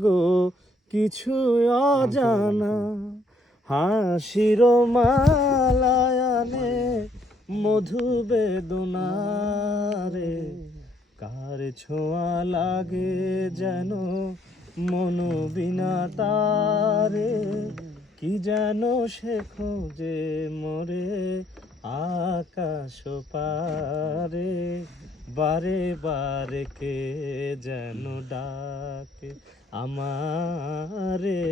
গো, কিছু অজানা হাসির মালায়ানে মধু বেদনারে কার ছোঁয়া লাগে যেন মনু বিনা তারে? কি যেন সে খোঁজে মরে আকাশ পারে। বারে বারে কে যেন ডাকে আমারে?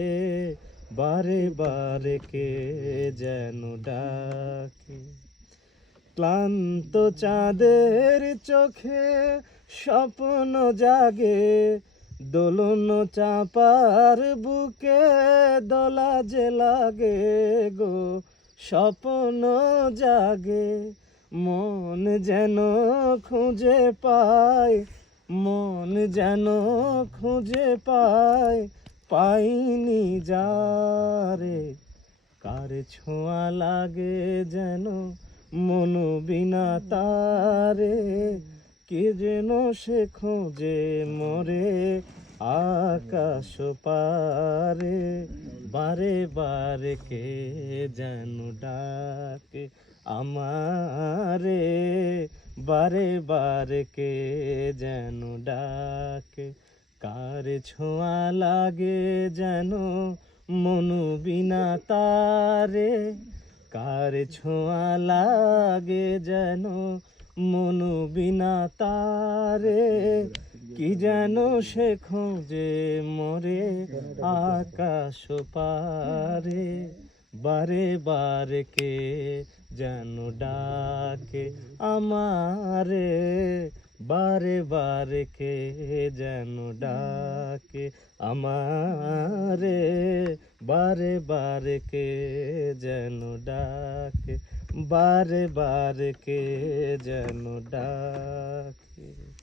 বারে বারে কে যেন ডাকে? ক্লান্ত চাঁদের চোখে স্বপ্ন জাগে, দোলন চাপার বুকে দোলা যে লাগে গো, স্বপ্ন জাগে। মন যেন খুঁজে পায় মন যেন খুঁজে পায় পাইনি যারে। কার ছোঁয়া লাগে যেন মনু বিনা তারে, কে যেন সে খোঁজে মরে। আকাশ পারে, বারে বারে কে যেন ডাকে আমারে, বারে বারে কে যেন ডাকে। কার ছোঁয়া লাগে যেন মনু বিনা তারে, কার ছোঁয়া লাগে যেন মনু বিনা তারে। কি যেন সে খোঁজে মরে, আকাশ পারে বারে বারে কে যেন ডাকে আমারে, বারে বারে কে যেন ডাকে আমারে, বারে বারে কে যেন ডাকে, বারে বারে কে যেন ডাকে।